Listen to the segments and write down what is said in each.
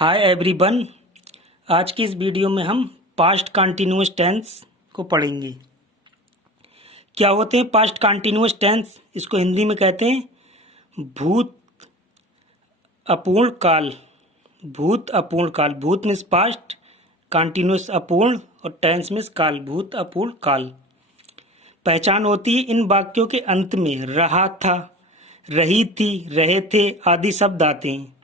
Hi everyone. आज की इस वीडियो में हम पास्ट कंटिन्यूअस टेंस को पढ़ेंगे। क्या होते हैं पास्ट कंटिन्यूअस टेंस? इसको हिंदी में कहते हैं भूत अपूर्ण काल। भूत अपूर्ण काल। भूत मीन्स पास्ट, कंटिन्यूअस अपूर्ण और टेंस मीन्स काल। भूत अपूर्ण काल। पहचान होती है इन वाक्यों के अंत में रहा था, रही थी, रहे थे आदि शब्द आते हैं।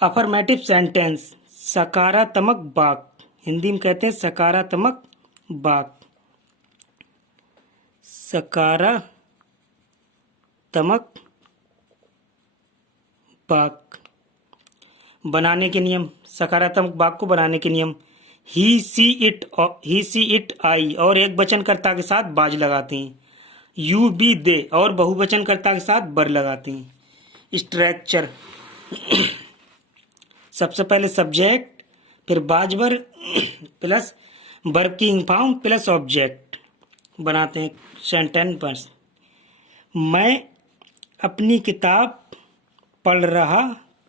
अफर्मेटिव सेंटेंस सकारात्मक वाक्य, हिंदी में कहते हैं सकारात्मक वाक्य। सकारात्मक वाक्य बनाने के नियम। सकारात्मक वाक्य को बनाने के नियम। ही सी इट आई और एक वचनकर्ता के साथ बाज लगाते हैं। यू बी दे और बहुवचनकर्ता के साथ बर लगाते हैं। स्ट्रक्चर सबसे पहले सब्जेक्ट, फिर बाजबर प्लस वर्ब की फॉर्म प्लस ऑब्जेक्ट बनाते हैं सेंटेंस पर। मैं अपनी किताब पढ़ रहा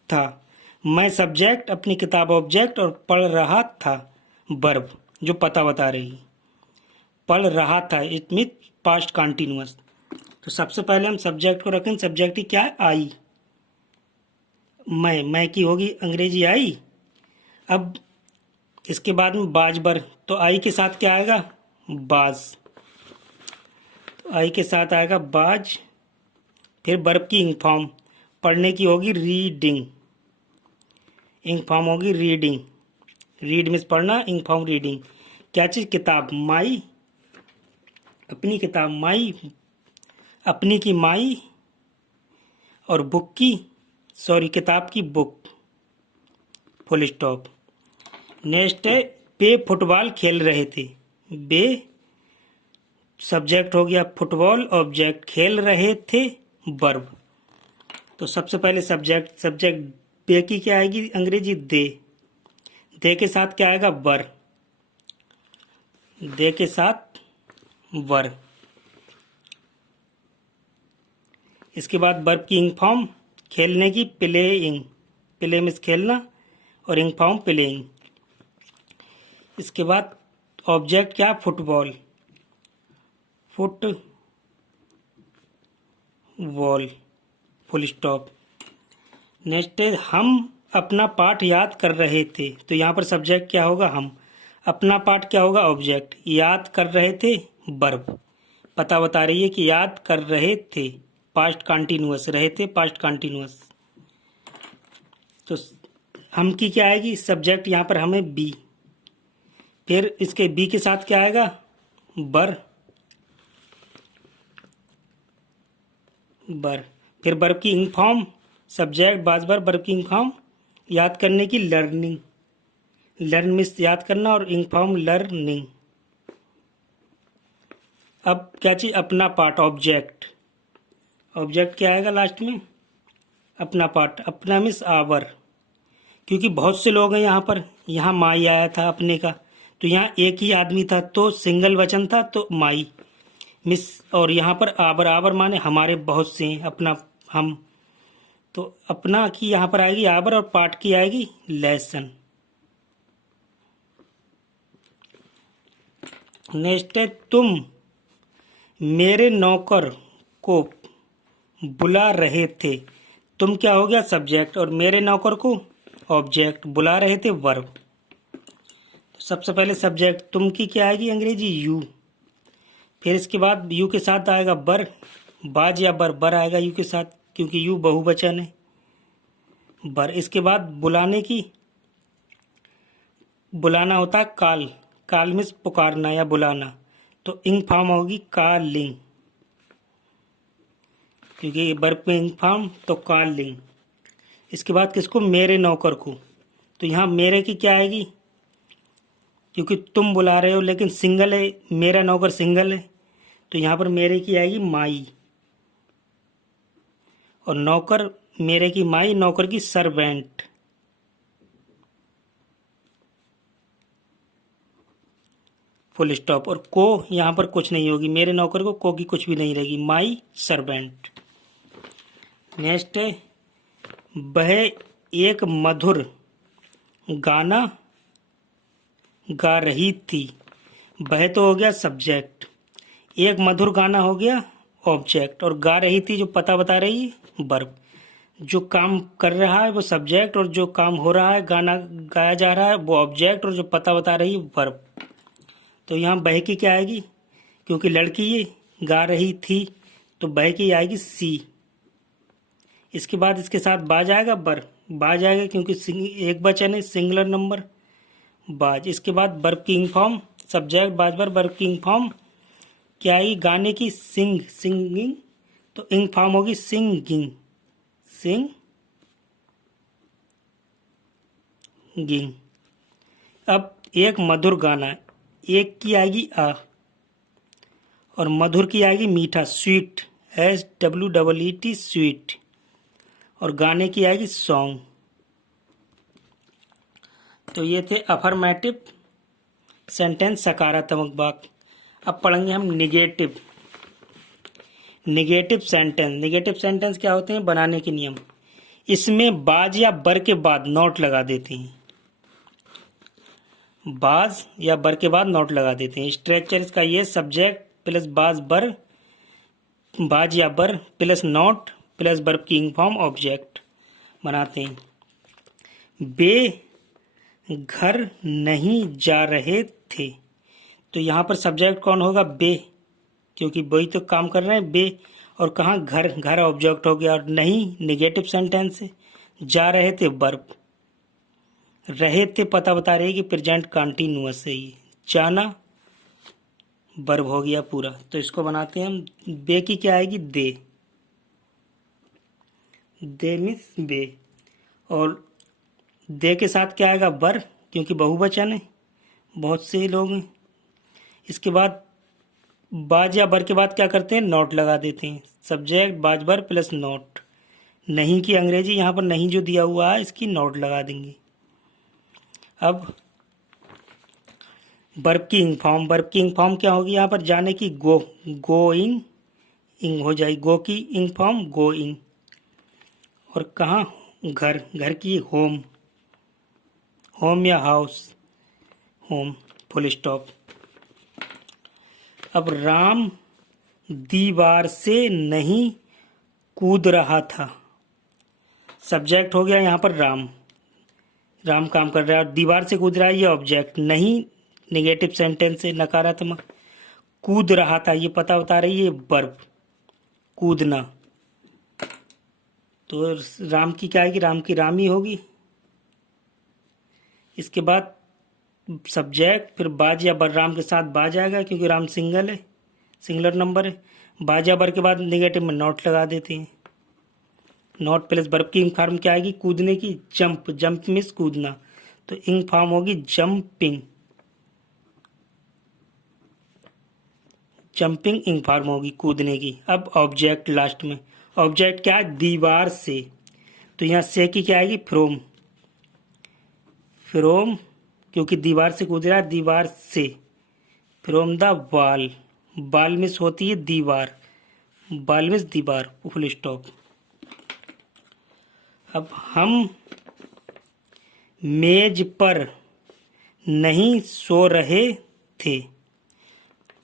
था। मैं सब्जेक्ट, अपनी किताब ऑब्जेक्ट और पढ़ रहा था वर्ब जो पता बता रही। पढ़ रहा था इट मीन पास्ट कंटिन्यूअस। तो सबसे पहले हम सब्जेक्ट को रखें। सब्जेक्ट क्या है? आई। मैं की होगी अंग्रेजी आई। अब इसके बाद में बाजबर, तो आई के साथ क्या आएगा? बाज। तो आई के साथ आएगा बाज। फिर वर्ब की इंग फॉर्म पढ़ने की होगी रीडिंग। इंग फॉर्म होगी रीडिंग। रीड मीन्स पढ़ना, इंग फॉर्म रीडिंग। क्या चीज़? किताब। माई, अपनी किताब माई, अपनी की माई और बुक की किताब की बुक। Full stop. नेक्स्ट है वे फुटबॉल खेल रहे थे। वे सब्जेक्ट हो गया, फुटबॉल ऑब्जेक्ट, खेल रहे थे वर्ब। तो सबसे पहले सब्जेक्ट वे की क्या आएगी अंग्रेजी? दे। दे के साथ क्या आएगा? वर। दे के साथ वर। इसके बाद वर्ब की इंग फॉर्म खेलने की प्लेइंग। प्ले मीन्स खेलना और इंग फॉर्म प्लेइंग। इसके बाद ऑब्जेक्ट क्या? Football. Football. Full stop. Next है हम अपना पाठ याद कर रहे थे। तो यहाँ पर सब्जेक्ट क्या होगा? हम। अपना पाठ क्या होगा? ऑब्जेक्ट। याद कर रहे थे वर्ब। पता बता रही है कि याद कर रहे थे पास्ट कंटिन्यूअस, रहे थे पास्ट कंटिन्यूअस। तो हम की क्या आएगी? सब्जेक्ट यहाँ पर हमें बी। फिर इसके बी के साथ क्या आएगा? बर। बर। फिर वर्ब की इंग फॉर्म सब्जेक्ट बाजबर, वर्ब की इंग फॉर्म याद करने की लर्निंग। लर्न मीन्स याद करना और इंग फॉर्म लर्निंग। अब क्या चीज? अपना पार्ट ऑब्जेक्ट। ऑब्जेक्ट क्या आएगा लास्ट में? अपना पार्ट। अपना मीन्स आवर, क्योंकि बहुत से लोग हैं यहाँ पर। यहाँ माई आया था अपने का, तो यहाँ एक ही आदमी था तो सिंगल वचन था तो माई मिस। और यहाँ पर आवर, आवर माने हमारे बहुत से हैं, अपना हम। तो अपना की यहाँ पर आएगी आवर और पार्ट की आएगी लेसन। नेक्स्ट है तुम मेरे नौकर को बुला रहे थे। तुम क्या हो गया? सब्जेक्ट और मेरे नौकर को ऑब्जेक्ट, बुला रहे थे वर्ब। तो सबसे पहले सब्जेक्ट तुम की क्या आएगी अंग्रेजी? यू। फिर इसके बाद यू के साथ आएगा बर, बाज या बर। बर आएगा यू के साथ क्योंकि यू बहुवचन है, बर। इसके बाद बुलाने की, बुलाना होता है काल। काल मीन्स पुकारना या बुलाना, तो इंग फॉर्म होगी कॉलिंग, क्योंकि वर्ब में इंग फॉर्म तो कॉलिंग। इसके बाद किसको? मेरे नौकर को। तो यहाँ मेरे की क्या आएगी? क्योंकि तुम बुला रहे हो लेकिन सिंगल है, मेरा नौकर सिंगल है, तो यहाँ पर मेरे की आएगी माई। और नौकर मेरे की माई, नौकर की सर्वेंट। Full stop. और को यहाँ पर कुछ नहीं होगी, मेरे नौकर को की कुछ भी नहीं रहेगी, माई सर्वेंट। नेक्स्ट है वह एक मधुर गाना गा रही थी, वह तो हो गया सब्जेक्ट, एक मधुर गाना हो गया ऑब्जेक्ट, और गा रही थी जो पता बता रही है वर्ब। जो काम कर रहा है वो सब्जेक्ट, और जो काम हो रहा है गाना गाया जा रहा है वो ऑब्जेक्ट, और जो पता बता रही है वर्ब। तो यहाँ बह की क्या आएगी, क्योंकि लड़की ये गा रही थी तो बह की आएगी सी। इसके बाद इसके साथ बाज आएगा बर, बाज आएगा क्योंकि एक वचन है सिंगुलर नंबर बाज। इसके बाद वर्ब की इंग फॉर्म सब्जेक्ट बाज बर, वर्ब की इंग फॉर्म क्या आएगी, गाने की सिंग, सिंगिंग, तो इंग फॉर्म होगी सिंगिंग, सिंगिंग। अब एक मधुर गाना, एक की आएगी आ, और मधुर की आएगी मीठा, स्वीट, SWEET, स्वीट, और गाने की आएगी सॉन्ग। तो ये थे अफर्मेटिव सेंटेंस, सकारात्मक वाक्य। अब पढ़ेंगे हम negative. Negative sentence, negative sentence क्या होते हैं, बनाने के नियम। इसमें बाज या बर के बाद नोट लगा देते हैं, बाज या बर के बाद नोट लगा देते हैं। स्ट्रक्चर इसका ये, सब्जेक्ट प्लस बाज बर, बाज या बर प्लस नोट प्लस वर्ब की इंग फॉर्म ऑब्जेक्ट बनाते हैं। बे घर नहीं जा रहे थे, तो यहाँ पर सब्जेक्ट कौन होगा, बे, क्योंकि वही तो काम कर रहे हैं बे, और कहाँ घर, घर ऑब्जेक्ट हो गया, और नहीं निगेटिव सेंटेंस है। जा रहे थे वर्ब, रहे थे पता बता रही है कि प्रेजेंट कंटिन्यूअस है, ये जाना वर्ब हो गया पूरा। तो इसको बनाते हैं हम। बे की क्या आएगी, दे, दे मीन्स बे, और दे के साथ क्या आएगा बर, क्योंकि बहुवचन है, बहुत से लोग हैं। इसके बाद बाज या बर के बाद क्या करते हैं, नोट लगा देते हैं, सब्जेक्ट बाज बर प्लस नोट। नहीं की अंग्रेजी यहाँ पर नहीं जो दिया हुआ है इसकी नोट लगा देंगे। अब वर्ब की इंग फॉर्म, वर्ब की इंग फॉर्म क्या होगी यहाँ पर, जाने की गो, गोइंग, इंग हो जाएगी, गो की इंग फॉर्म गोइंग, और कहाँ घर, घर की होम, होम या हाउस, होम, फुल स्टॉप। अब राम दीवार से नहीं कूद रहा था, सब्जेक्ट हो गया यहाँ पर राम, राम काम कर रहा है, और दीवार से कूद रहा है ये ऑब्जेक्ट, नहीं नेगेटिव सेंटेंस है नकारात्मक, कूद रहा था ये पता बता रही है वर्ब, कूदना। तो राम की क्या आएगी, राम की राम ही होगी। इसके बाद सब्जेक्ट, फिर बाज या बर, राम के साथ बाज आएगा क्योंकि राम सिंगल है, सिंगुलर नंबर है। बाज या बर के बाद नेगेटिव में नोट लगा देते हैं, नोट प्लस वर्ब की इंग फॉर्म क्या आएगी, कूदने की, जंप, जंप मीन्स कूदना, तो इंग फॉर्म होगी जंपिंग, जंपिंग इंग फॉर्म होगी कूदने की। अब ऑब्जेक्ट लास्ट में, ऑब्जेक्ट क्या है, दीवार से, तो यहाँ से की क्या आएगी, फ्रोम, फ्रोम, क्योंकि दीवार से कूद रहा है, दीवार से, from the wall, wall miss होती है दीवार, वॉल मिस दीवार, फुल स्टॉप। अब हम मेज पर नहीं सो रहे थे,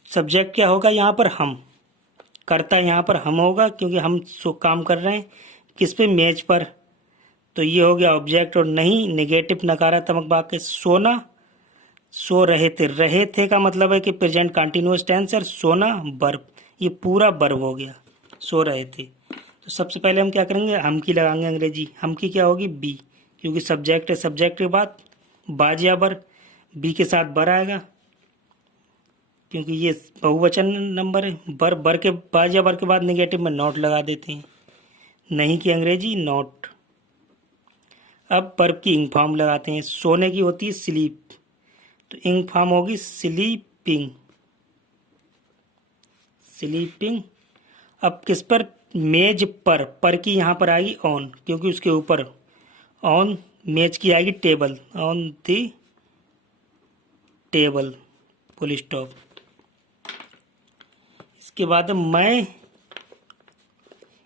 सब्जेक्ट क्या होगा यहाँ पर, हम, करता यहाँ पर हम होगा क्योंकि हम काम कर रहे हैं किस पे, मेज पर, तो ये हो गया ऑब्जेक्ट, और नहीं नेगेटिव नकारात्मक वाक्य, सोना, सो रहे थे का मतलब है कि प्रेजेंट कंटिन्यूअस टेंस, और सोना वर्ब, ये पूरा वर्ब हो गया, सो रहे थे। तो सबसे पहले हम क्या करेंगे, हम की लगाएंगे अंग्रेजी, हम की क्या होगी बी, क्योंकि सब्जेक्ट है, सब्जेक्ट के बाद बाज या बर, बी के साथ बर आएगा क्योंकि ये बहुवचन नंबर है, बर, बर के बाज या बर के बाद नेगेटिव में नोट लगा देते हैं, नहीं की अंग्रेजी नोट। अब वर्ब की इंग फॉर्म लगाते हैं, सोने की होती है स्लीप, तो इंग फॉर्म होगी स्लीपिंग, स्लीपिंग। अब किस पर, मेज पर की यहाँ पर आएगी ऑन, क्योंकि उसके ऊपर, ऑन, मेज की आएगी table, on the table, full stop. इसके बाद मैं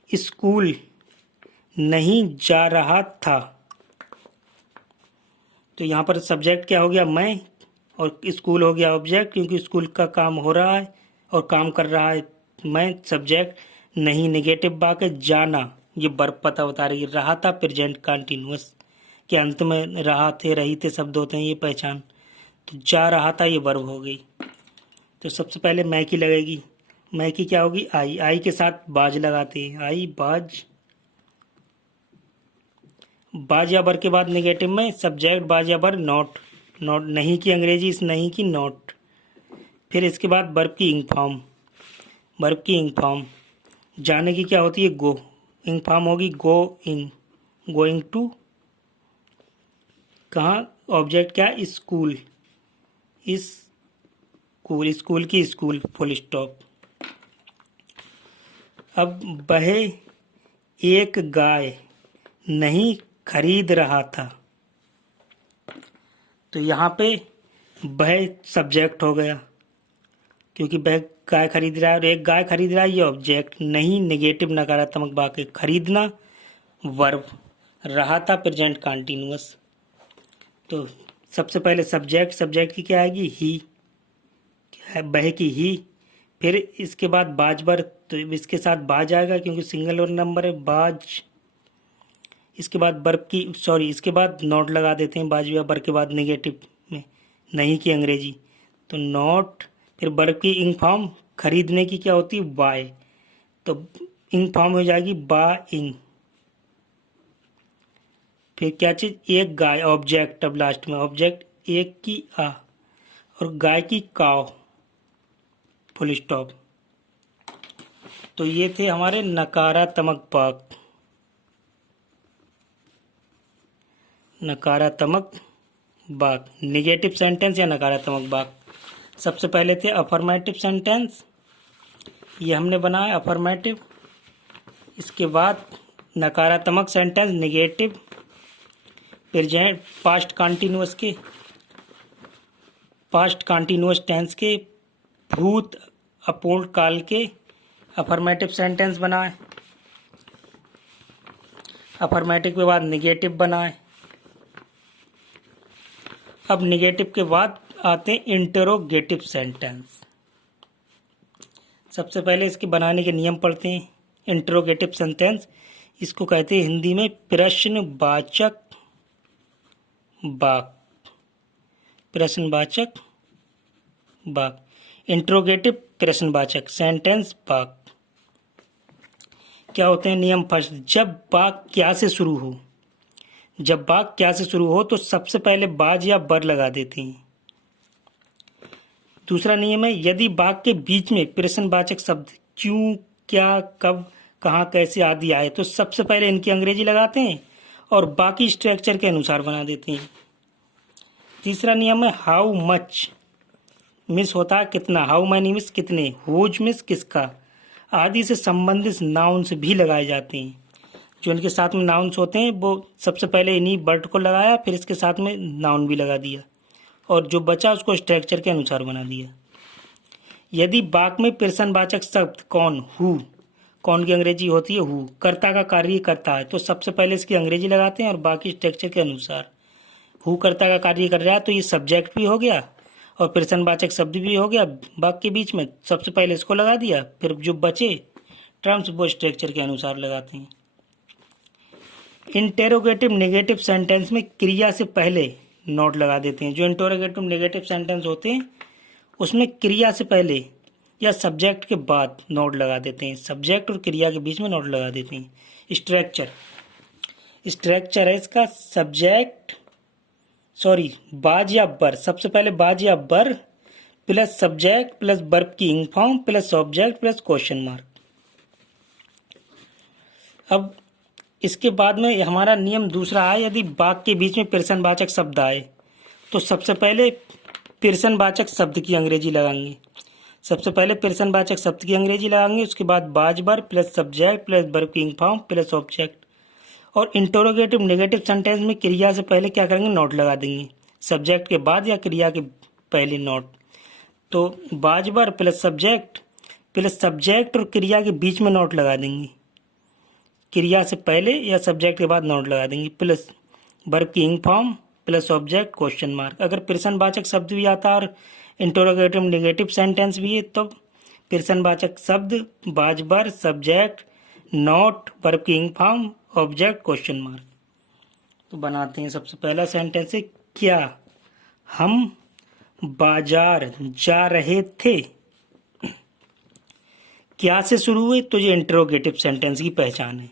स्कूल नहीं जा रहा था, तो यहाँ पर सब्जेक्ट क्या हो गया, मैं, और स्कूल हो गया ऑब्जेक्ट, क्योंकि स्कूल का काम हो रहा है और काम कर रहा है मैं, सब्जेक्ट नहीं। नेगेटिव वाक है जाना, ये वर्ब पता बता रही है। रहा था प्रेजेंट कंटिन्यूअस के अंत में रहा थे रही थे शब्द होते हैं, ये पहचान। तो जा रहा था ये वर्ब हो गई। तो सबसे पहले मैं की लगेगी, मैं की क्या होगी, आई। आई के साथ बाज लगाते हैं, आई बाज। बाज या बर के बाद नेगेटिव में सब्जेक्ट बाज या बर नॉट। नॉट नहीं की अंग्रेजी, इस नहीं की नॉट। फिर इसके बाद वर्ब की इंग फॉर्म, वर्ब की इंग फॉर्म। जाने की क्या होती है, गो। इंग फॉर्म होगी गो इन, गोइंग टू। कहाँ, ऑब्जेक्ट क्या, स्कूल, इस स्कूल, स्कूल की स्कूल, फुल स्टॉप। अब वह एक गाय नहीं खरीद रहा था, तो यहाँ पे वह सब्जेक्ट हो गया, क्योंकि वह गाय खरीद रहा है और एक गाय खरीद रहा है, ये ऑब्जेक्ट। नहीं नेगेटिव नकारात्मक वाक्य। खरीदना वर्ब, रहा था प्रेजेंट कंटिन्यूअस। तो सबसे पहले सब्जेक्ट, सब्जेक्ट की क्या आएगी, ही, वह की ही। फिर इसके बाद बाज बर, तो इसके साथ बाज आएगा क्योंकि सिंगल और नंबर है, बाज। इसके बाद वर्ब की, सॉरी, इसके बाद नॉट लगा देते हैं बाज या बर के बाद नेगेटिव में, नहीं की अंग्रेजी, तो नॉट। फिर वर्ब की इंग फॉर्म, खरीदने की क्या होती है, बाय, तो इंग फॉर्म हो जाएगी बा इंग। फिर क्या चीज, एक गाय, ऑब्जेक्ट। अब लास्ट में ऑब्जेक्ट, एक की आ और गाय की काव, फुल स्टॉप। तो ये थे हमारे नकारात्मक वाक्य, नकारात्मक वाक्य, नेगेटिव सेंटेंस या नकारात्मक वाक्य। सबसे पहले थे अफर्मेटिव सेंटेंस, ये हमने बनाया अफर्मेटिव। इसके बाद नकारात्मक sentence, negative, present, past continuous के, पास्ट कंटिन्यूअस टेंस के, भूत अपूर्ण काल के अफर्मेटिव सेंटेंस बनाए। अफर्मेटिव के बाद नेगेटिव बनाए। अब नेगेटिव के बाद आते हैं इंटरोगेटिव सेंटेंस। सबसे पहले इसके बनाने के नियम पढ़ते हैं। इंटरोगेटिव सेंटेंस, इसको कहते हैं हिंदी में प्रश्नवाचक वाक्य, प्रश्नवाचक वाक्य। इंटरोगेटिव प्रश्नवाचक, सेंटेंस वाक्य। क्या होते हैं नियम, फर्स्ट, जब वाक्य क्या से शुरू हो, जब वाक्य क्या से शुरू हो तो सबसे पहले बाज या बर लगा देते हैं। दूसरा नियम है, यदि वाक्य के बीच में प्रश्नवाचक शब्द क्यों, क्या, कब, कहाँ, कैसे आदि आए तो सबसे पहले इनकी अंग्रेजी लगाते हैं और बाकी स्ट्रक्चर के अनुसार बना देते हैं। तीसरा नियम है, हाउ मच, मिस होता है कितना, हाउ मैनी मिस कितने, हुज मिस किसका, आदि से संबंधित नाउन्स भी लगाए जाते हैं। जो इनके साथ में नाउन्स होते हैं वो सबसे पहले इन्हीं वर्ड को लगाया, फिर इसके साथ में नाउन भी लगा दिया और जो बचा उसको स्ट्रक्चर के अनुसार बना दिया। यदि वाक्य में प्रश्नवाचक शब्द कौन, हु, कौन की अंग्रेजी होती है हु, कर्ता का कार्य करता है तो सबसे पहले इसकी अंग्रेजी लगाते हैं और बाकी स्ट्रक्चर के अनुसार। हु कर्ता का कार्य कर रहा है तो ये सब्जेक्ट भी हो गया और प्रश्नवाचक शब्द भी हो गया वाक्य के बीच में, सबसे पहले इसको लगा दिया, फिर जो बचे टर्म्स वो स्ट्रक्चर के अनुसार लगाते हैं। इंटेरोगेटिव नेगेटिव सेंटेंस में क्रिया से पहले नोट लगा देते हैं। जो इंटेरोगेटिव नेगेटिव सेंटेंस होते हैं उसमें क्रिया से पहले या सब्जेक्ट के बाद नोट लगा देते हैं, सब्जेक्ट और क्रिया के बीच में नोट लगा देते हैं। स्ट्रक्चर, स्ट्रक्चर है इसका, सब्जेक्ट, सॉरी, बाज या बर, सबसे पहले बाज या बर प्लस सब्जेक्ट प्लस वर्ब की इंग form plus object plus question mark. अब इसके बाद में हमारा नियम दूसरा है, यदि वाक्य के बीच में प्रश्नवाचक शब्द आए तो सबसे पहले प्रश्नवाचक शब्द की अंग्रेजी लगाएंगे, सबसे पहले प्रश्नवाचक शब्द की अंग्रेजी लगाएंगे, उसके बाद बाज बर प्लस सब्जेक्ट प्लस वर्ब की इंग फॉर्म प्लस ऑब्जेक्ट। और इंटरोगेटिव नेगेटिव सेंटेंस में क्रिया से पहले क्या करेंगे, नोट लगा देंगे, सब्जेक्ट के बाद या क्रिया के पहले नोट। तो बाज बर प्लस सब्जेक्ट और क्रिया के बीच में नोट लगा देंगे, क्रिया से पहले या सब्जेक्ट के बाद नोट लगा देंगे, प्लस वर्ब की इंग form plus object question mark. अगर प्रश्नवाचक शब्द भी आता है और इंटरोगेटिव नेगेटिव सेंटेंस भी है तो प्रश्नवाचक शब्द बाज बर सब्जेक्ट नॉट वर्ब की इंग फॉर्म ऑब्जेक्ट क्वेश्चन मार्क। तो बनाते हैं। सबसे पहला सेंटेंस है क्या हम बाजार जा रहे थे। क्या से शुरू हुए तो ये इंटरोगेटिव सेंटेंस की पहचान है।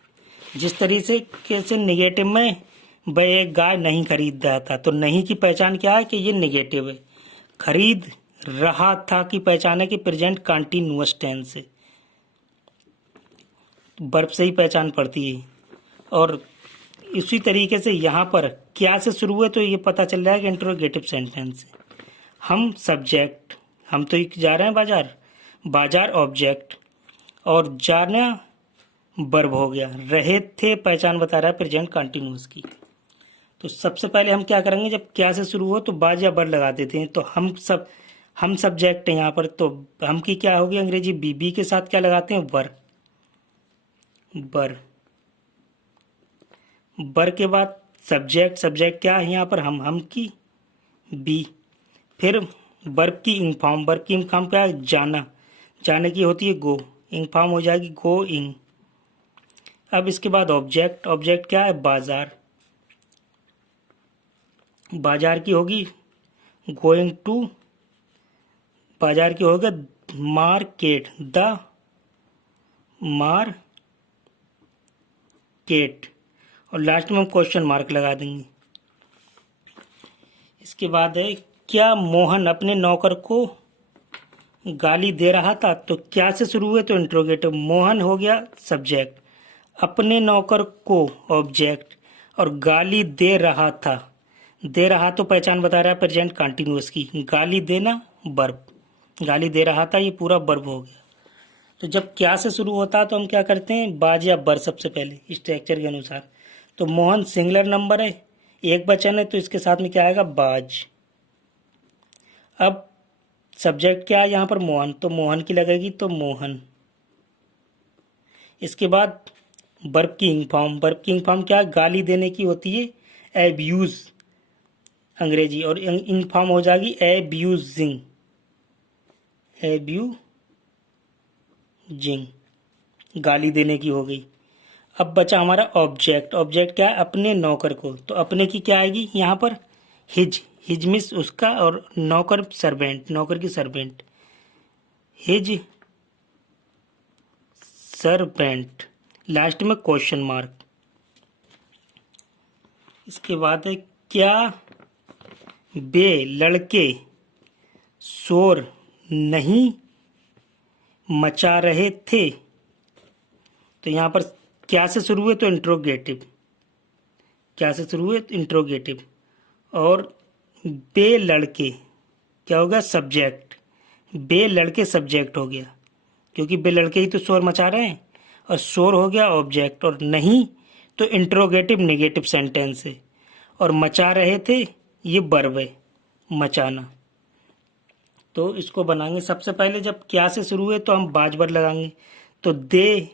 जिस तरीके से निगेटिव में वह एक गाय नहीं खरीद रहा था तो नहीं की पहचान क्या है कि ये निगेटिव है। खरीद रहा था की पहचान है कि प्रेजेंट कंटीन्यूअस टेंस है, वर्ब से ही पहचान पड़ती है। और इसी तरीके से यहाँ पर क्या से शुरू हुए तो ये पता चल रहा है कि इंटरोगेटिव सेंटेंस है। हम सब्जेक्ट, हम तो जा रहे हैं बाजार, बाजार ऑब्जेक्ट और जाना वर्ब हो गया। रहे थे पहचान बता रहा है प्रेजेंट कंटिन्यूअस की। तो सबसे पहले हम क्या करेंगे, जब क्या से शुरू हो तो बाज या बर लगा देते हैं। तो हम सब्जेक्ट है यहाँ पर, तो हम की क्या होगी अंग्रेजी बी के साथ क्या लगाते हैं वर। बर के बाद सब्जेक्ट क्या है यहाँ पर हम की बी। फिर वर्ब की इंग फॉर्म, वर्ब की इंग फॉर्म क्या है जाना, जाने की होती है गो, इंग फॉर्म हो जाएगी गो इंग। अब इसके बाद ऑब्जेक्ट क्या है बाजार, बाजार की होगी गोइंग टू, बाजार की होगा मार्केट, द मार्केट, और लास्ट में हम क्वेश्चन मार्क लगा देंगे। इसके बाद है क्या मोहन अपने नौकर को गाली दे रहा था। तो क्या से शुरू हुए तो इंट्रोगेटिव, मोहन हो गया सब्जेक्ट, अपने नौकर को ऑब्जेक्ट और गाली दे रहा था, दे रहा तो पहचान बता रहा है प्रेजेंट कंटिन्यूअस की, गाली देना वर्ब, गाली दे रहा था ये पूरा वर्ब हो गया। तो जब क्या से शुरू होता है तो हम क्या करते हैं बाज या बर सबसे पहले स्ट्रक्चर के अनुसार। तो मोहन सिंगुलर नंबर है, एक वचन है तो इसके साथ में क्या आएगा बाज। अब सब्जेक्ट क्या है यहाँ पर मोहन, तो मोहन की लगेगी तो मोहन। इसके बाद वर्ब की इंग फॉर्म, वर्ब की इंग फॉर्म क्या है गाली देने की होती है एब्यूज अंग्रेजी, और इंग फॉर्म हो जाएगी एब्यूजिंग, गाली देने की हो गई। अब बचा हमारा ऑब्जेक्ट क्या है अपने नौकर को, तो अपने की क्या आएगी यहाँ पर हिज मिस उसका, और नौकर सर्वेंट, नौकर की सर्वेंट हिज सर्वेंट, लास्ट में क्वेश्चन मार्क। इसके बाद है क्या बे लड़के शोर नहीं मचा रहे थे। तो यहाँ पर क्या से शुरू हुए तो इंट्रोगेटिव, क्या से शुरू हुए तो इंट्रोगेटिव, और बे लड़के क्या होगा सब्जेक्ट, बे लड़के सब्जेक्ट हो गया क्योंकि बे लड़के ही तो शोर मचा रहे हैं, और शोर हो गया ऑब्जेक्ट, और नहीं तो इंट्रोगेटिव नेगेटिव सेंटेंस है, और मचा रहे थे ये वर्ब है मचाना। तो इसको बनाएंगे सबसे पहले जब क्या से शुरू हुए तो हम बाज बर लगाएंगे। तो दे,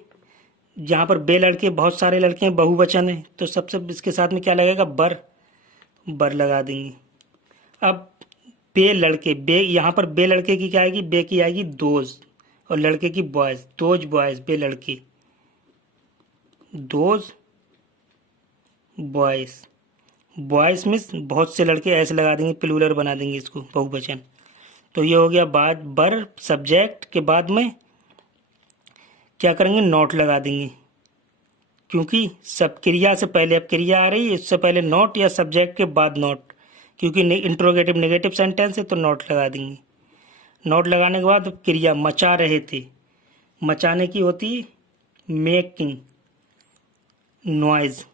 यहाँ पर बे लड़के बहुत सारे लड़के हैं बहुवचन है तो सबसे इसके साथ में क्या लगेगा बर लगा देंगे। अब बे लड़के, बे यहाँ पर बे लड़के की क्या आएगी, बे की आएगी दोज, और लड़के की बॉयज, दोज बॉयज, बे लड़के दोज बॉयज, बॉयज मीन्स बहुत से लड़के, ऐसे लगा देंगे प्लूरल बना देंगे इसको बहुवचन। तो ये हो गया बाज बर सब्जेक्ट के बाद में क्या करेंगे नॉट लगा देंगे, क्योंकि सब क्रिया से पहले अब क्रिया आ रही है, इससे पहले नॉट या सब्जेक्ट के बाद नॉट, क्योंकि इंट्रोगेटिव नेगेटिव सेंटेंस है तो नॉट लगा देंगे। नॉट लगाने के बाद क्रिया मचा रहे थे, मचाने की होती है मेकिंग नॉइज,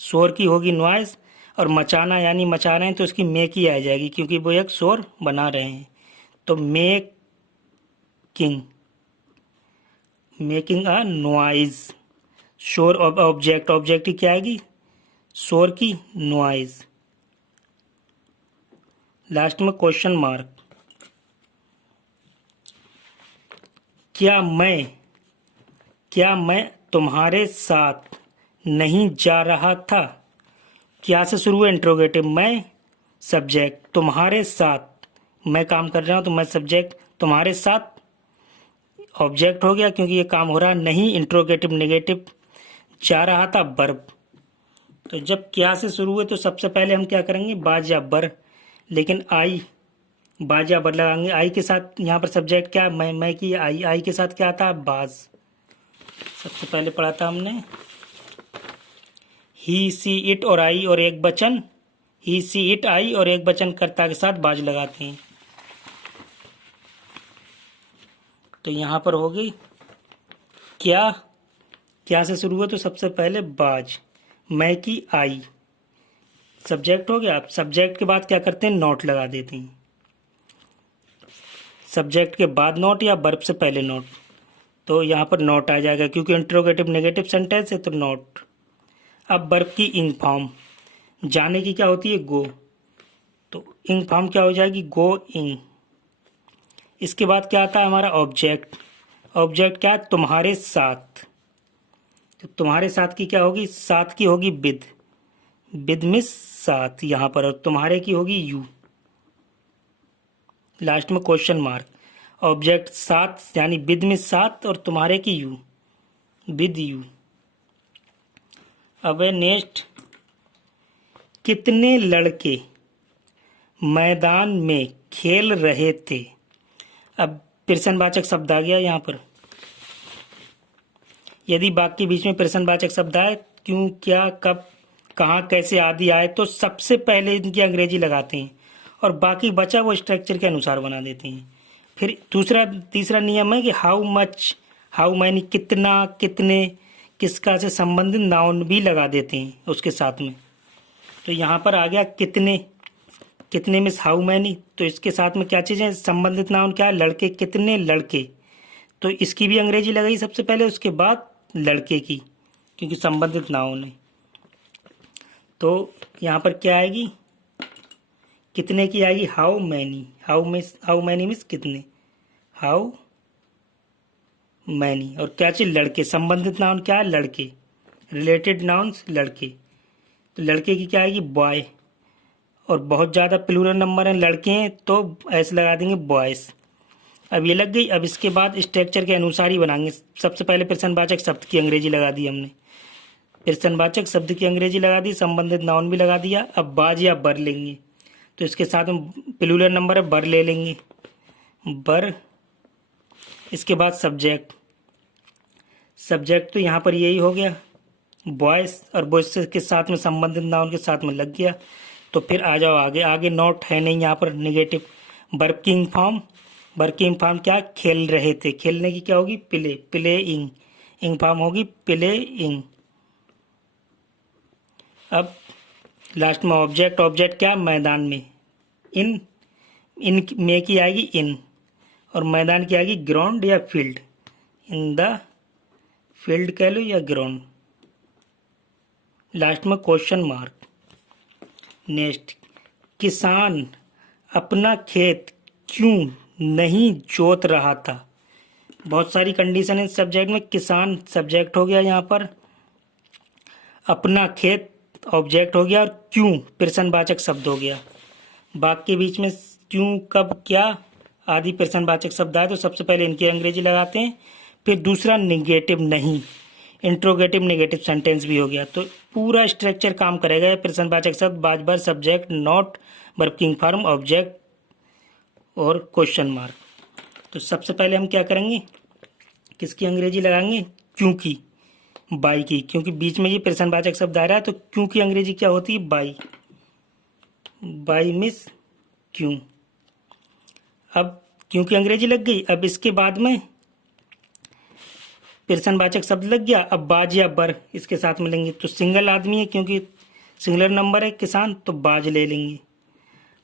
शोर की होगी नॉइज, और मचाना यानी मचा रहे हैं तो उसकी मेक ही आ जाएगी क्योंकि वो एक शोर बना रहे हैं। तो मेकिंग अ नॉइज, शोर ऑब्जेक्ट की क्या आएगी शोर की नॉइज, लास्ट में क्वेश्चन मार्क। क्या मैं तुम्हारे साथ नहीं जा रहा था। क्या से शुरू है इंट्रोगेटिव, मैं सब्जेक्ट तुम्हारे साथ, मैं काम कर रहा हूँ तो मैं सब्जेक्ट, तुम्हारे साथ ऑब्जेक्ट हो गया क्योंकि ये काम हो रहा नहीं, इंट्रोगेटिव नेगेटिव जा रहा था वर्ब। तो जब क्या से शुरू हुए तो सबसे पहले हम क्या करेंगे, बाज या बर, लेकिन आई, बाज या बर लगाएंगे। आई के साथ यहाँ पर सब्जेक्ट क्या, मैं की आई के साथ क्या आता है, बाज। सबसे पहले पढ़ा था हमने ही सी इट और आई और एक वचन, ही सी इट आई और एक वचन कर्ता के साथ बाज लगाते हैं। तो यहाँ पर होगी क्या, क्या से शुरू हुआ तो सबसे पहले बाज, मैं की आई, सब्जेक्ट हो गया। अब सब्जेक्ट के बाद क्या करते हैं, नोट लगा देते हैं, सब्जेक्ट के बाद नोट या वर्ब से पहले नोट, तो यहाँ पर नोट आ जाएगा क्योंकि इंट्रोगेटिव नेगेटिव सेंटेंस है तो नोट। अब वर्ब की इंग फॉर्म, जाने की क्या होती है, गो, तो इंग फॉर्म क्या हो जाएगी, गो इंग। इसके बाद क्या आता है हमारा ऑब्जेक्ट, ऑब्जेक्ट क्या है, तुम्हारे साथ, तो तुम्हारे साथ की क्या होगी, साथ की होगी विद, विद मिस साथ यहाँ पर, और तुम्हारे की होगी यू, लास्ट में क्वेश्चन मार्क। ऑब्जेक्ट साथ यानी विद में साथ और तुम्हारे की यू, विद यू। अब है नेक्स्ट, कितने लड़के मैदान में खेल रहे थे। अब प्रश्नवाचक शब्द आ गया यहाँ पर, यदि वाक्य के बीच में प्रश्नवाचक शब्द आए, क्यों, क्या, कब, कहाँ, कैसे आदि आए तो सबसे पहले इनकी अंग्रेजी लगाते हैं और बाकी बचा वो स्ट्रक्चर के अनुसार बना देते हैं। फिर तीसरा नियम है कि हाउ मच, हाउ मैनी, कितना, कितने, किसका से संबंधित नाउन भी लगा देते हैं उसके साथ में। तो यहाँ पर आ गया कितने, कितने में हाउ मैनी, तो इसके साथ में क्या चीज़ है, संबंधित नाउन क्या है, लड़के, कितने लड़के, तो इसकी भी अंग्रेजी लगाई सबसे पहले, उसके बाद लड़के की, क्योंकि संबंधित नाउन है। तो यहाँ पर क्या आएगी, कितने की आएगी how many, how many means कितने, हाउ मैनी, और क्या चीज, लड़के, संबंधित नाउन क्या है, लड़के, रिलेटेड नाउन्स लड़के, तो लड़के की क्या आएगी बॉय, और बहुत ज़्यादा प्लूरल नंबर हैं लड़के हैं तो ऐसे लगा देंगे बॉयज़। अब ये लग गई। अब इसके बाद स्ट्रक्चर के अनुसार ही बनाएंगे। सबसे पहले प्रश्नवाचक शब्द की अंग्रेजी लगा दी हमने, प्रश्नवाचक शब्द की अंग्रेजी लगा दी, संबंधित नाउन भी लगा दिया। अब बाज या बर लेंगे तो इसके साथ में प्लूरल नंबर है बर ले लेंगे, बर। इसके बाद सब्जेक्ट, सब्जेक्ट तो यहाँ पर यही हो गया बॉयज़, और बॉयज़ के साथ में संबंधित नाउन के साथ में लग गया। तो फिर आ जाओ आगे, आगे नोट है नहीं यहाँ पर, negative. Working form, working form क्या, खेल रहे थे, खेलने की क्या होगी प्ले, प्लेइंग, इंग फॉर्म होगी प्लेइंग। अब लास्ट में ऑब्जेक्ट, ऑब्जेक्ट क्या, मैदान में, इन, इन में की आएगी इन, और मैदान की आएगी ग्राउंड या फील्ड, इन द फील्ड कह लो या ग्राउंड, लास्ट में क्वेश्चन मार्क। नेक्स्ट, किसान अपना खेत क्यों नहीं जोत रहा था। बहुत सारी कंडीशन है इस सब्जेक्ट में। किसान सब्जेक्ट हो गया यहाँ पर, अपना खेत ऑब्जेक्ट हो गया, और क्यों प्रश्नवाचक शब्द हो गया। वाक्य के बीच में क्यों, कब, क्या आदि प्रश्नवाचक शब्द आए तो सबसे पहले इनकी अंग्रेजी लगाते हैं। फिर दूसरा निगेटिव नहीं, इंट्रोगेटिव नेगेटिव सेंटेंस भी हो गया। तो पूरा स्ट्रक्चर काम करेगा। प्रश्नवाचक शब्द, बाज बर, subject, not, working form, object और क्वेश्चन मार्क। तो सबसे पहले हम क्या करेंगे, किसकी अंग्रेजी लगाएंगे, क्योंकि, बाई की, क्योंकि बीच में ये प्रश्नवाचक शब्द आ रहा है तो क्यों की अंग्रेजी क्या होती है, बाई, बाई मिस क्यों। अब क्यों की अंग्रेजी लग गई। अब इसके बाद में प्रश्नवाचक शब्द लग गया। अब बाज या बर इसके साथ में लेंगे तो सिंगल आदमी है क्योंकि सिंगुलर नंबर है किसान, तो बाज ले लेंगे।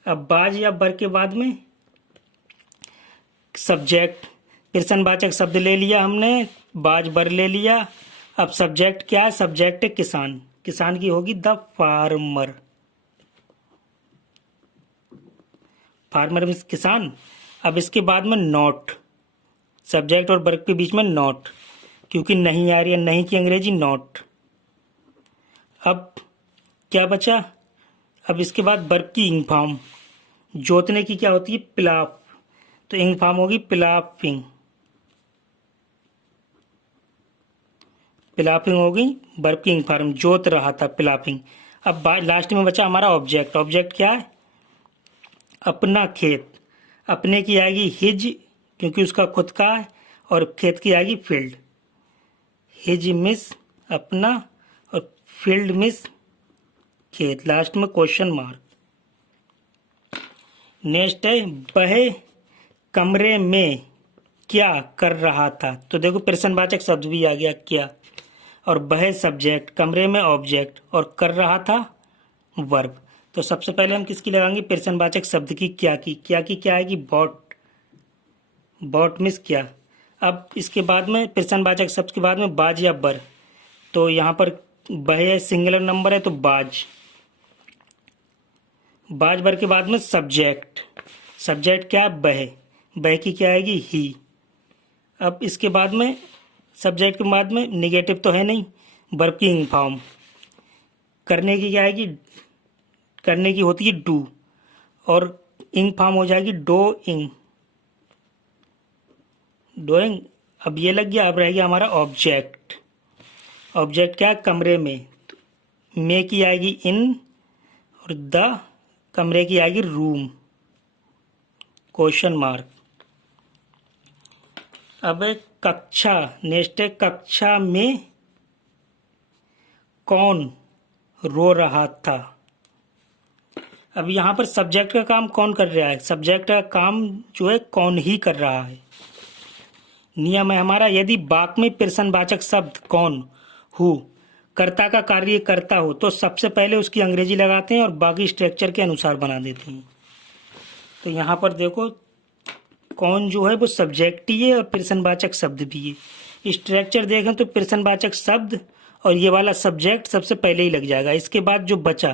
अब बाज या बर के बाद में सब्जेक्ट, प्रश्नवाचक शब्द ले लिया हमने, बाज बर ले लिया। अब सब्जेक्ट क्या है, सब्जेक्ट है किसान, किसान की होगी द फार्मर, फार्मर मीन्स किसान। अब इसके बाद में नॉट, सब्जेक्ट और वर्ब के बीच में नॉट, क्योंकि नहीं आ रही है, नहीं की अंग्रेजी नॉट। अब क्या बचा? अब इसके बाद वर्ब की इंग फॉर्म, जोतने की क्या होती है? प्लाप, तो इंग फॉर्म होगी प्लापिंग, प्लापिंग होगी वर्ब की इंग फॉर्म, जोत रहा था प्लापिंग। अब लास्ट में बचा हमारा ऑब्जेक्ट, ऑब्जेक्ट क्या है? अपना खेत, अपने की आएगी हिज क्योंकि उसका खुद का है, और खेत की आएगी फील्ड, हिज मिस अपना और फील्ड मिस खेत, लास्ट में क्वेश्चन मार्क। नेक्स्ट है वह कमरे में क्या कर रहा था, तो देखो प्रश्नवाचक शब्द भी आ गया क्या, और वह सब्जेक्ट, कमरे में ऑब्जेक्ट, और कर रहा था वर्ब। तो सबसे पहले हम किसकी लगाएंगे? प्रश्नवाचक शब्द की क्या की, क्या आएगी? बॉट, बॉट मिस क्या। अब इसके बाद में प्रश्नवाचक शब्द के बाद में बाज या बर, तो यहाँ पर वह सिंगुलर नंबर है तो बाज, बाज बर के बाद में सब्जेक्ट, सब्जेक्ट क्या है? वह की क्या आएगी? ही। अब इसके बाद में सब्जेक्ट के बाद में निगेटिव तो है नहीं, वर्ब की इंग फॉर्म, करने की क्या आएगी? करने की होती है डू, और इंग फॉर्म हो जाएगी डोइंग, डोइंग। अब ये लग गया, अब रह गया हमारा ऑब्जेक्ट, ऑब्जेक्ट क्या है? कमरे में, में की आएगी इन, और द कमरे की आएगी रूम, क्वेश्चन मार्क। अब कक्षा, नेक्स्ट है कक्षा में कौन रो रहा था। अब यहाँ पर सब्जेक्ट का काम कौन कर रहा है? सब्जेक्ट का काम जो है कौन ही कर रहा है। नियम है हमारा, यदि वाक्य में प्रश्नवाचक शब्द कौन, हु, कर्ता का कार्य करता हो तो सबसे पहले उसकी अंग्रेजी लगाते हैं और बाकी स्ट्रक्चर के अनुसार बना देते हैं। तो यहाँ पर देखो कौन जो है वो सब्जेक्ट ही है और प्रश्नवाचक शब्द भी है। स्ट्रक्चर देखें तो प्रश्नवाचक शब्द और ये वाला सब्जेक्ट सबसे पहले ही लग जाएगा। इसके बाद जो बचा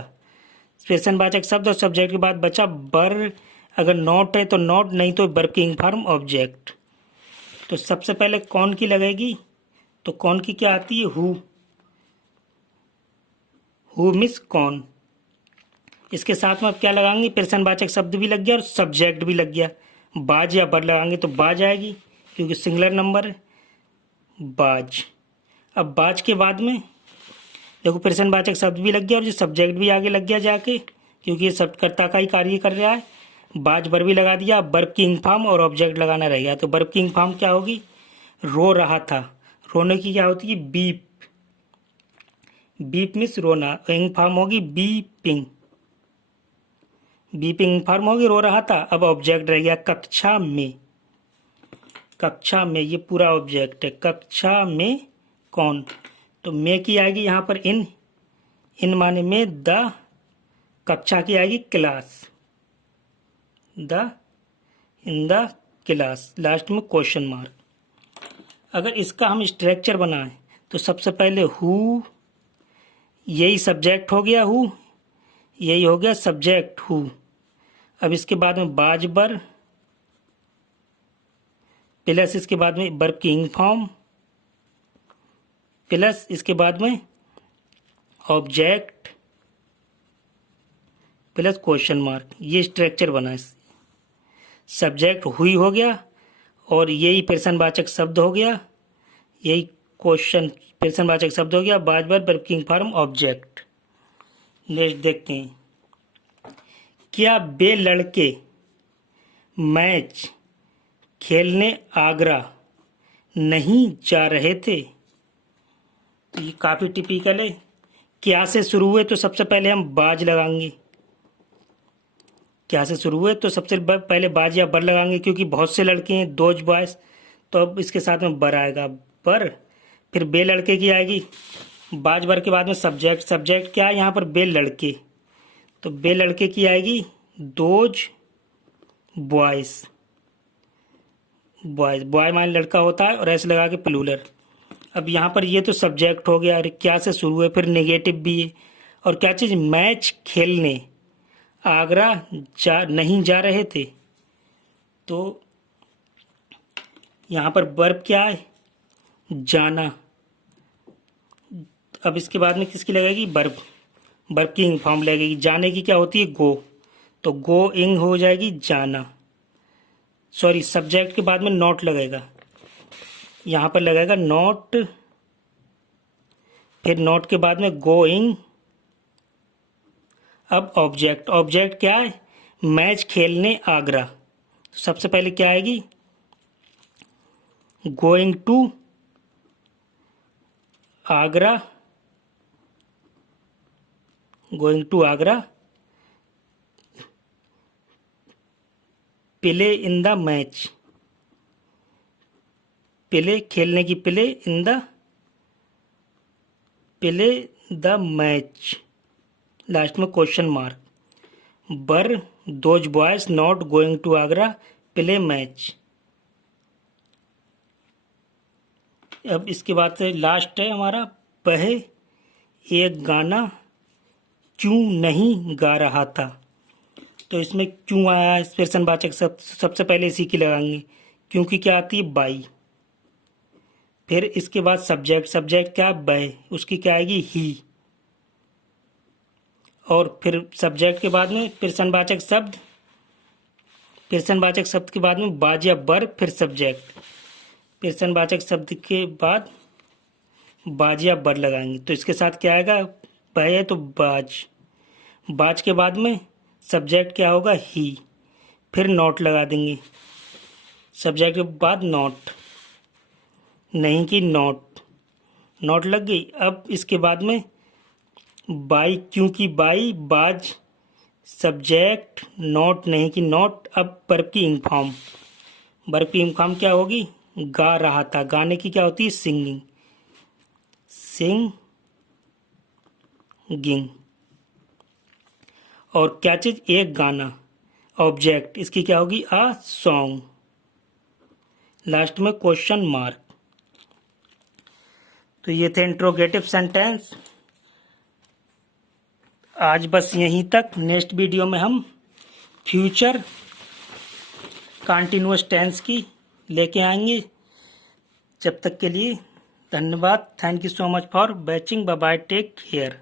प्रश्नवाचक शब्द और सब्जेक्ट के बाद बचा बर, अगर नॉट है तो नॉट, नहीं तो वर्ब की इंग फॉर्म ऑब्जेक्ट। तो सबसे पहले कौन की लगेगी, तो कौन की क्या आती है? हु मिस कौन। इसके साथ में अब क्या लगाएंगे? प्रश्नवाचक शब्द भी लग गया और सब्जेक्ट भी लग गया। बाज या बर लगाएंगे तो बाज आएगी क्योंकि सिंगुलर नंबर है, बाज। अब बाज के बाद में देखो प्रश्नवाचक शब्द भी लग गया और जो सब्जेक्ट भी आगे लग गया जाके, क्योंकि ये शब्दकर्ता का ही कार्य कर रहा है। बाज बर भी लगा दिया, वर्ब की इंग फॉर्म और ऑब्जेक्ट लगाना रह गया। तो वर्ब की इंग फॉर्म क्या होगी? रो रहा था, रोने की क्या होती है? बीप, बीप मिस रोना, इंग फॉर्म होगी बीपिंग, बीपिंग फॉर्म होगी रो रहा था। अब ऑब्जेक्ट रह गया कक्षा में, कक्षा में ये पूरा ऑब्जेक्ट है। कक्षा में कौन, तो में की आएगी यहाँ पर इन, इन माने में, द कक्षा की आएगी class, the in the class, last में क्वेश्चन मार्क। अगर इसका हम स्ट्रक्चर बनाएं तो सबसे पहले हु, यही सब्जेक्ट हो गया हु, यही हो गया सब्जेक्ट हु। अब इसके बाद में बाज बर प्लस इसके बाद में वर्ब की इंग फॉर्म प्लस इसके बाद में ऑब्जेक्ट प्लस क्वेश्चन मार्क, ये स्ट्रक्चर बना है। सब्जेक्ट हुई हो गया और यही प्रश्नवाचक शब्द हो गया, यही क्वेश्चन प्रश्नवाचक शब्द हो गया, बाज बर वर्ब की इंग फॉर्म ऑब्जेक्ट। नेक्स्ट देखते हैं, क्या वे लड़के मैच खेलने आगरा नहीं जा रहे थे। तो ये काफ़ी टिपिकल है। क्या से शुरू हुए तो सबसे पहले हम बाज लगाएंगे, क्या से शुरू हुए तो सबसे पहले बाज या बर लगाएंगे क्योंकि बहुत से लड़के हैं, दोज बॉयज, तो अब इसके साथ में बर आएगा, बर। फिर बे लड़के की आएगी, बाज बर के बाद में सब्जेक्ट, सब्जेक्ट क्या है यहाँ पर? बे लड़के, तो बे लड़के की आएगी दोज बॉयज, बॉयज, बॉय माने लड़का होता है और ऐसे लगा के प्लूरल। अब यहाँ पर ये तो सब्जेक्ट हो गया, अरे क्या से शुरू है, फिर नेगेटिव भी है, और क्या चीज़? मैच खेलने आगरा नहीं जा रहे थे। तो यहाँ पर वर्ब क्या है? जाना। अब इसके बाद में किसकी लगेगी? वर्ब, वर्ब की इंग फॉर्म लगेगी। जाने की क्या होती है, गो, तो गोइंग हो जाएगी जाना। सॉरी, सब्जेक्ट के बाद में नॉट लगेगा, यहाँ पर लगेगा नॉट, फिर नॉट के बाद में गोइंग। अब ऑब्जेक्ट, ऑब्जेक्ट क्या है, मैच खेलने आगरा। सबसे पहले क्या आएगी, going to Agra, going to Agra, play in the match, play खेलने की, play in the, play the match, last में question mark. But those boys not going to Agra play match. अब इसके बाद से लास्ट है हमारा, वह एक गाना क्यों नहीं गा रहा था। तो इसमें क्यों आया है, प्रश्नवाचक सबसे पहले इसी की लगाएंगे, क्योंकि क्या आती है, बाई। फिर इसके बाद सब्जेक्ट, सब्जेक्ट क्या, वह, उसकी क्या आएगी, ही। और फिर सब्जेक्ट के बाद में प्रश्नवाचक शब्द, प्रश्नवाचक शब्द के बाद में बाज या बर, फिर सब्जेक्ट, प्रश्नवाचक शब्द के बाद बाज या बर लगाएंगे। तो इसके साथ क्या आएगा, वह है तो बाज, बाज के बाद में सब्जेक्ट क्या होगा, ही, फिर नॉट लगा देंगे, सब्जेक्ट के बाद नॉट, नहीं की नॉट, नॉट लग गई। अब इसके बाद में बाई, क्योंकि बाई, बाज, सब्जेक्ट, नॉट, नहीं की नॉट। अब वर्ब की इंग फॉर्म, वर्ब की इंग फॉर्म क्या होगी, गा रहा था, गाने की क्या होती है, सिंगिंग, सिंगिंग। और क्या चीज, एक गाना, ऑब्जेक्ट, इसकी क्या होगी, अ सॉन्ग, लास्ट में क्वेश्चन मार्क। तो ये थे इंट्रोगेटिव सेंटेंस। आज बस यहीं तक। नेक्स्ट वीडियो में हम फ्यूचर कंटिन्यूअस टेंस की लेके आएंगे। जब तक के लिए धन्यवाद। Thank you so much for watching. Bye bye, take care.